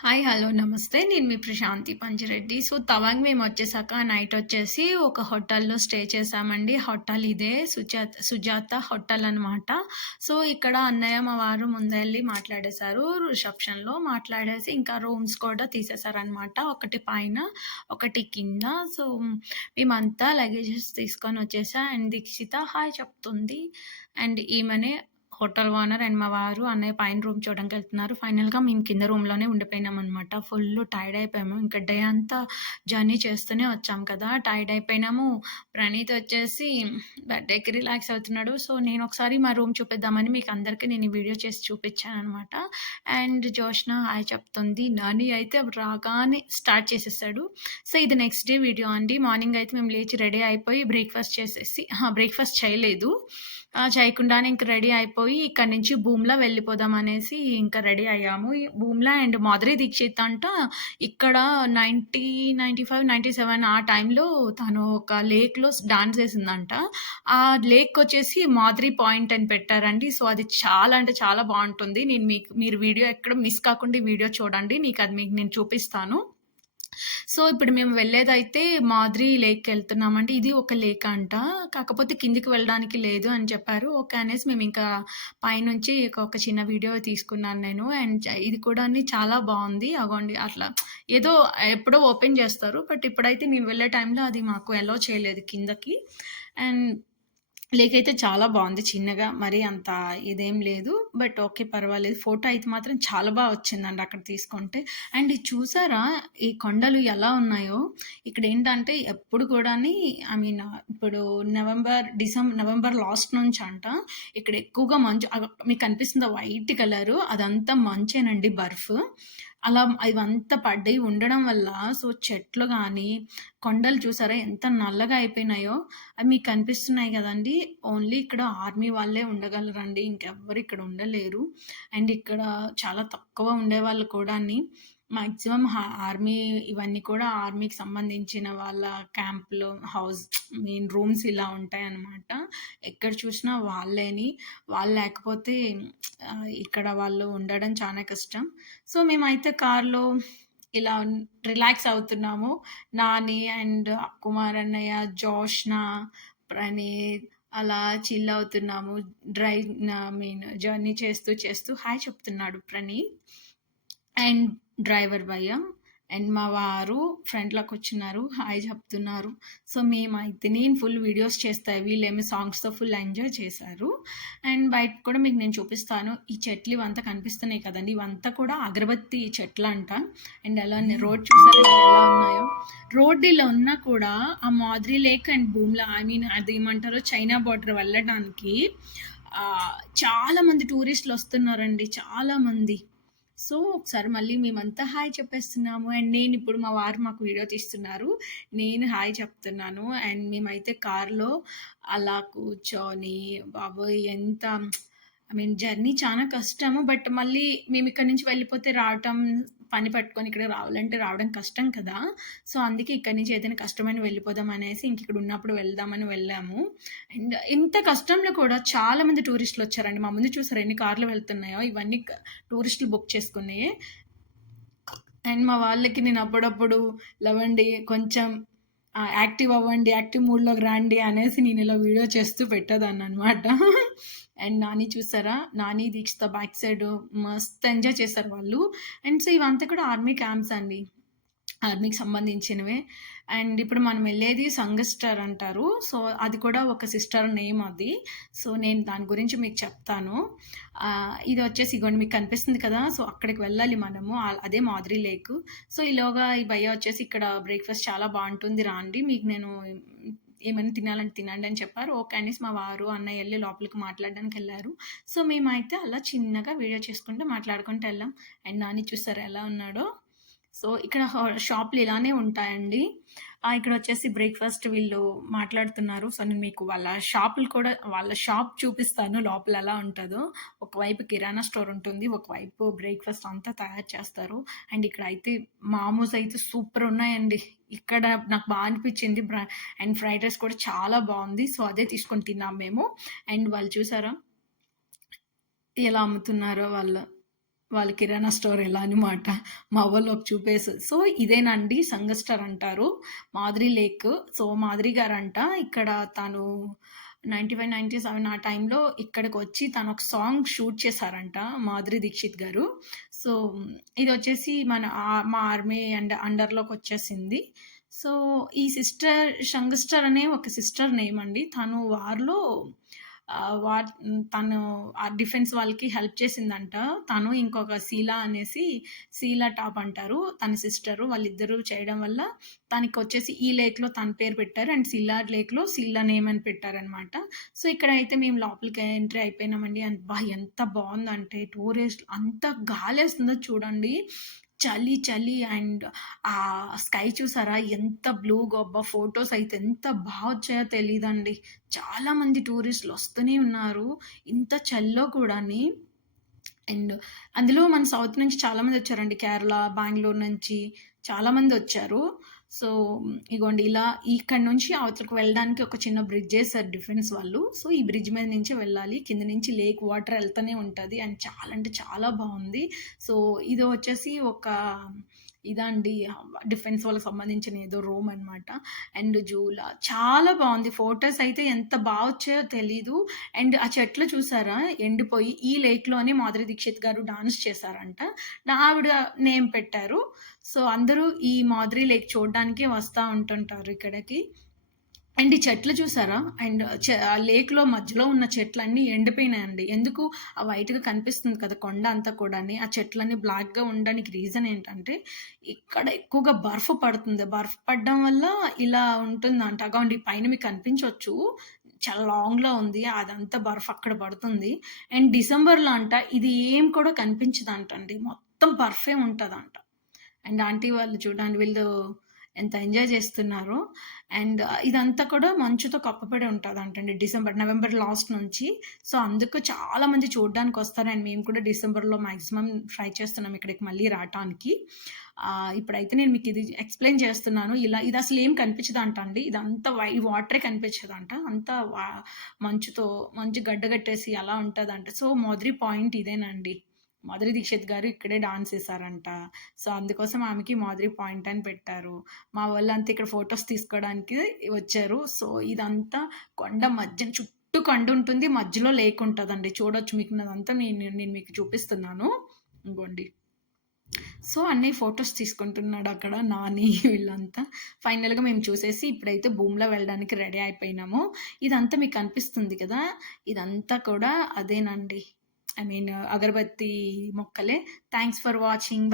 Hi hello namaste. నేను మీ Prashanti Panchireddy so Tawang మేము వచ్చేసాక నైట్ వచ్చేసి ఒక హోటల్లో స్టే చేసామండి. హోటల్ ఇదే సుజాత సుజాత హోటల్ అనమాట సో ఇక్కడ అన్నయ్య మా వారు ముందే వెళ్ళి మాట్లాడేశారు. రిసెప్షన్లో మాట్లాడేసి ఇంకా రూమ్స్ కూడా తీసేశారనమాట ఒకటి పైన ఒకటి కింద. సో మేమంతా లగేజెస్ తీసుకొని వచ్చేసా. అండ్ దీక్షిత హాయ్ చెప్తుంది. అండ్ ఈమెనే హోటల్ ఓనర్ అండ్ మా వారు అన్నయ్య పైన రూమ్ చూడడానికి వెళ్తున్నారు. ఫైనల్గా మేము కింద రూమ్లోనే ఉండిపోయినాం అనమాట ఫుల్ టైర్డ్ అయిపోయాము. ఇంకా డే అంతా జర్నీ చేస్తూనే వచ్చాం కదా. టైర్డ్ అయిపోయినాము. ప్రణీత్ వచ్చేసి బర్త్డేకి రిలాక్స్ అవుతున్నాడు. సో నేను ఒకసారి మా రూమ్ చూపిద్దామని మీకు అందరికీ నేను ఈ వీడియో చేసి చూపించాను అనమాట అండ్ జోష్న హాయ్ చెప్తుంది. నాని అయితే రాగానే స్టార్ట్ చేసేసాడు. సో ఇది నెక్స్ట్ డే వీడియో అండి. మార్నింగ్ అయితే మేము లేచి రెడీ అయిపోయి బ్రేక్ఫాస్ట్ చేసేసి బ్రేక్ఫాస్ట్ చేయలేదు. చేయకుండానే ఇంక రెడీ అయిపోయి ఇక్కడ నుంచి భూమ్లా వెళ్ళిపోదాం అనేసి ఇంకా రెడీ అయ్యాము. ఈ భూమ్లా అండ్ మాధురి దీక్షిత్ అంట ఇక్కడ ninety ninety five ninety seven ఆ టైంలో తను ఒక లేక్లో డాన్స్ వేసిందంట ఆ లేక్ వచ్చేసి మాధురి పాయింట్ అని పెట్టారండి. సో అది చాలా అంటే చాలా బాగుంటుంది. నేను మీకు మీరు వీడియో ఎక్కడ మిస్ కాకుండా వీడియో చూడండి. మీకు అది మీకు నేను చూపిస్తాను. సో ఇప్పుడు మేము వెళ్ళేదైతే మాద్రి లేక్కి వెళ్తున్నామండి. ఇది ఒక లేక్ అంట. కాకపోతే కిందికి వెళ్ళడానికి లేదు అని చెప్పారు. ఓకే అనేసి మేము ఇంకా పైనుంచి ఒక చిన్న వీడియో తీసుకున్నాను నేను. అండ్ ఇది కూడా చాలా బాగుంది. అగోండి అట్లా ఏదో ఎప్పుడో ఓపెన్ చేస్తారు. బట్ ఇప్పుడైతే మేము వెళ్ళే టైంలో అది మాకు ఎలో చేయలేదు కిందకి. అండ్ లేక్ అయితే చాలా బాగుంది చిన్నగా మరి అంత ఇదేం లేదు. బట్ ఓకే పర్వాలేదు. ఫోటో అయితే మాత్రం చాలా బాగా వచ్చిందండి అక్కడ తీసుకుంటే. అండ్ ఇది చూసారా ఈ కొండలు ఎలా ఉన్నాయో? ఇక్కడ ఏంటంటే ఎప్పుడు కూడా ఐ మీన్ ఇప్పుడు నవంబర్ డిసెంబర్ నవంబర్ లాస్ట్ నుంచి అంట ఇక్కడ ఎక్కువగా మంచు మీకు కనిపిస్తుంది వైట్ కలరు? అదంతా మంచేనండి బర్ఫ్. అలా ఇవంతా పడ్డాయి ఉండడం వల్ల సో చెట్లు కానీ కొండలు చూసారా ఎంత నల్లగా అయిపోయినాయో? అవి మీకు కనిపిస్తున్నాయి కదండి. ఓన్లీ ఇక్కడ ఆర్మీ వాళ్ళే ఉండగలరండి. ఇంకెవ్వరు ఇక్కడ ఉండలేరు. అండ్ ఇక్కడ చాలా తక్కువ ఉండేవాళ్ళు కూడా మ్యాక్సిమం ఆర్మీ ఇవన్నీ కూడా ఆర్మీకి సంబంధించిన వాళ్ళ క్యాంప్లో హౌస్ మెయిన్ రూమ్స్ ఇలా ఉంటాయి అన్నమాట ఎక్కడ చూసినా వాళ్ళేని వాళ్ళు లేకపోతే ఇక్కడ వాళ్ళు ఉండడం చాలా కష్టం. సో మేమైతే కార్లో ఇలా రిలాక్స్ అవుతున్నాము. నాని అండ్ కుమార్ అన్నయ్య జోష్న ప్రణీత్ అలా చిల్ అవుతున్నాము. డ్రైవ్ మీన్ జర్నీ చేస్తూ చేస్తూ హాయ్ చెప్తున్నాడు ప్రణీత్. అండ్ డ్రైవర్ భయ్య అండ్ మా వారు ఫ్రంట్లోకి వచ్చినారు. హాయ్ చెప్తున్నారు. సో మేమైతే నేను ఫుల్ వీడియోస్ చేస్తాయి వీళ్ళేమి సాంగ్స్తో ఫుల్ ఎంజాయ్ చేశారు. అండ్ బయట కూడా మీకు నేను చూపిస్తాను. ఈ చెట్లు ఇవంతా కనిపిస్తున్నాయి కదండి. ఇవంతా కూడా అగరబత్తి చెట్లు అంట అండ్ ఎలా రోడ్ చూసారు? ఎలా ఉన్నాయో? రోడ్ ఇలా ఉన్నా కూడా ఆ మాదిరి లేక్ అండ్ భూమిలో ఐ మీన్ అది ఏమంటారో చైనా బార్డర్ వెళ్ళడానికి చాలామంది చాలా మంది టూరిస్టులు వస్తున్నారండి. చాలా మంది సో ఒకసారి మళ్ళీ మేమంతా హాయ్ చెప్పేస్తున్నాము. అండ్ నేను ఇప్పుడు మా వారు మాకు వీడియో తీస్తున్నారు. నేను హాయ్ చెప్తున్నాను. అండ్ మేమైతే కార్లో అలా కూర్చొని బాబోయ్ ఎంత ఐ మీన్ జర్నీ చాలా కష్టము బట్ మళ్ళీ మేము ఇక్కడ నుంచి వెళ్ళిపోతే రావటం పని పట్టుకొని ఇక్కడ రావాలంటే రావడం కష్టం కదా. సో అందుకే ఇక్కడి నుంచి ఏదైనా కష్టమైన వెళ్ళిపోదాం అనేసి ఇంక ఇక్కడ ఉన్నప్పుడు వెళ్దామని వెళ్ళాము. అండ్ ఇంత కష్టంలో కూడా చాలా మంది టూరిస్టులు వచ్చారండి. మా ముందు చూసారు ఎన్ని కార్లు వెళ్తున్నాయో? ఇవన్నీ టూరిస్టులు బుక్ చేసుకున్నాయి అండ్ మా వాళ్ళకి నేను అప్పుడప్పుడు లవండి కొంచెం యాక్టివ్ అవ్వండి యాక్టివ్ మూడ్లోకి రండి అనేసి నేను ఇలా వీడియో చేస్తూ పెట్టేదాన్ని అనమాట అండ్ నాని చూసారా? నాని దీక్షిత బ్యాక్ సైడ్ మస్త్ ఎంజాయ్ చేశారు వాళ్ళు. అండ్ సో ఇవంతా కూడా ఆర్మీ క్యాంప్స్ అండి. ఆర్మీకి సంబంధించినవే. అండ్ ఇప్పుడు మనం వెళ్ళేది సంగస్టర్ అంటారు. సో అది కూడా ఒక సిస్టర్ నేమ్ అది. సో నేను దాని గురించి మీకు చెప్తాను. ఇది వచ్చేసి ఇగోండి మీకు కనిపిస్తుంది కదా? సో అక్కడికి వెళ్ళాలి మనము. అదే మాదిరి లేక్ సో ఈలోగా ఈ భయ్య వచ్చేసి ఇక్కడ బ్రేక్ఫాస్ట్ చాలా బాగుంటుంది. రాండి మీకు నేను ఏమైనా తినాలంటే తినండి అని చెప్పారు. ఓకే అనేసి మా వారు అన్నయ్య వెళ్ళి లోపలికి మాట్లాడడానికి వెళ్ళారు. సో మేమైతే అలా చిన్నగా వీడియో చేసుకుంటూ మాట్లాడుకుంటూ వెళ్ళాం. అండ్ నాని చూసారు ఎలా ఉన్నాడో. సో ఇక్కడ షాప్లు షాపులు ఇలానే ఉంటాయండి. ఇక్కడ వచ్చేసి బ్రేక్ఫాస్ట్ వీళ్ళు మాట్లాడుతున్నారు. సో నేను మీకు వాళ్ళ షాపులు కూడా వాళ్ళ షాప్ చూపిస్తాను. లోపల ఎలా ఉంటుందో. ఒకవైపు కిరాణా స్టోర్ ఉంటుంది. ఒకవైపు బ్రేక్ఫాస్ట్ అంతా తయారు చేస్తారు. అండ్ ఇక్కడ అయితే మామూస్ అయితే సూపర్ ఉన్నాయండి. ఇక్కడ నాకు బాగా అనిపించింది. అండ్ ఫ్రైడ్ రైస్ కూడా చాలా బాగుంది. సో అదే తీసుకొని తిన్నాం మేము. అండ్ వాళ్ళు చూసారా? ఎలా అమ్ముతున్నారో వాళ్ళు. వాళ్ళ కిరాణా స్టోర్ ఎలా అనమాట మా వాళ్ళకి చూపేసి. సో ఇదేనండి సంగస్టర్ అంటారు. మాధురి లేక్. సో మాధురి గారంట. ఇక్కడ తను నైంటీ ఫైవ్ నైంటీ సెవెన్ ఆ టైంలో ఇక్కడికి వచ్చి తను ఒక సాంగ్ షూట్ చేశారంట మాధురి దీక్షిత్ గారు. సో ఇది వచ్చేసి మన ఆ- మా ఆర్మీ అండ్ అండర్లోకి వచ్చేసింది. సో ఈ సిస్టర్ సంగస్టర్ అనే ఒక సిస్టర్ నేమ్ అండి. తను వారిలో వా తను ఆ డిఫెన్స్ వాళ్ళకి హెల్ప్ చేసిందంట. తను ఇంకొక శీలా అనేసి శీలా టాప్ అంటారు. తన సిస్టరు వాళ్ళిద్దరూ చేయడం వల్ల తనకి వచ్చేసి ఈ లేక్లో తన పేరు పెట్టారు. అండ్ సిల్లా లేక్లో సిల్లా నేమ్ అని పెట్టారనమాట. సో ఇక్కడ అయితే మేము లోపలికి ఎంట్రీ అయిపోయినామండి. అండ్ బా ఎంత బాగుందంటే టూరిస్ట్ అంత గాలి వేస్తుందో చూడండి. చలి చలి అండ్ ఆ స్కై చూసారా? ఎంత బ్లూ గొబ్బ ఫొటోస్ అయితే ఎంత బాగా వచ్చాయో తెలియదండి చాలామంది టూరిస్టులు వస్తూనే ఉన్నారు. ఇంత చల్లో కూడాని. అండ్ అందులో మన సౌత్ నుంచి చాలామంది వచ్చారండి. కేరళ బెంగళూరు నుంచి చాలామంది వచ్చారు. సో ఇగోండి ఇలా ఇక్కడ నుంచి అవతలకు వెళ్ళడానికి ఒక చిన్న బ్రిడ్జ్ చేశారు డిఫెన్స్ వాళ్ళు. సో ఈ బ్రిడ్జ్ మీద నుంచి వెళ్ళాలి. కింద నుంచి లేక్ వాటర్ వెళ్తూనే ఉంటుంది. అండ్ చాలా అంటే చాలా బాగుంది. సో ఇది వచ్చేసి ఒక ఇదండి డిఫెన్స్ వాళ్ళకి సంబంధించిన ఏదో రూమ్ అనమాట అండ్ జూలా. చాలా బాగుంది. ఫొటోస్ అయితే ఎంత బాగా వచ్చాయో తెలీదు. అండ్ ఆ చెట్లు చూసారా? ఎండిపోయి ఈ లేక్లోనే మాధురి దీక్షిత్ గారు డాన్స్ చేశారంట. నా ఆవిడ నేమ్ పెట్టారు. సో అందరూ ఈ మాధురి లేక్ చూడడానికి వస్తూ ఉంటుంటారు ఇక్కడికి. అండ్ ఈ చెట్లు చూసారా? అండ్ ఆ లేక్లో మధ్యలో ఉన్న చెట్లన్నీ ఎండిపోయినాయండి. ఎందుకు? ఆ వైట్గా కనిపిస్తుంది కదా కొండ అంతా కూడా ఆ చెట్లన్నీ బ్లాక్గా ఉండడానికి రీజన్ ఏంటంటే ఇక్కడ ఎక్కువగా బర్ఫ్ పడుతుంది. బర్ఫ్ పడడం వల్ల ఇలా ఉంటుంది అంటగా అగౌండి పైన మీకు కనిపించవచ్చు చాలా లాంగ్లో ఉంది. అదంతా బర్ఫ్ అక్కడ పడుతుంది. అండ్ డిసెంబర్లో అంట ఇది ఏం కూడా కనిపించదంటండి. మొత్తం బర్ఫే ఉంటుందంట. అండ్ ఆంటీ వాళ్ళు చూడండి వీళ్ళు ఎంత ఎంజాయ్ చేస్తున్నారు. అండ్ ఇదంతా కూడా మంచుతో కప్పబడి ఉంటుంది అంటండి డిసెంబర్ నవంబర్ లాస్ట్ నుంచి. సో అందుకు చాలా మంది చూడడానికి వస్తారు. అండ్ మేము కూడా డిసెంబర్లో మ్యాక్సిమం ట్రై చేస్తున్నాం ఇక్కడికి మళ్ళీ రావటానికి. ఇప్పుడైతే నేను మీకు ఇది ఎక్స్ప్లెయిన్ చేస్తున్నాను. ఇలా ఇది అసలు ఏం కనిపించదంట అండి ఇదంతా వై వాటరే కనిపించదంట. అంతా వా- మంచుతో మంచు గడ్డగట్టేసి అలా ఉంటుందంట. సో మొదటి పాయింట్ ఇదేనండి. మాధురి దీక్షిత్ గారు ఇక్కడే డాన్స్ చేశారంట. సో అందుకోసం ఆమెకి మాధురి పాయింట్ అని పెట్టారు. మా వాళ్ళంతా ఇక్కడ ఫొటోస్ తీసుకోవడానికి వచ్చారు. సో ఇదంతా కొండ మధ్య చుట్టూ కొండ ఉంటుంది మధ్యలో లేక్ ఉంటుందండి. చూడొచ్చు మీకు అదంతా నేను నేను మీకు చూపిస్తున్నాను. ఇంకోండి. సో అన్నీ ఫొటోస్ తీసుకుంటున్నాడు అక్కడ నాని వీళ్ళంతా. ఫైనల్గా మేము చూసేసి ఇప్పుడైతే భూమిలో వెళ్ళడానికి రెడీ అయిపోయినాము. ఇదంతా మీకు అనిపిస్తుంది కదా? ఇదంతా కూడా అదేనండి. ఐ మీన్ అగరబత్తి మొక్కలే థ్యాంక్స్ ఫర్ వాచింగ్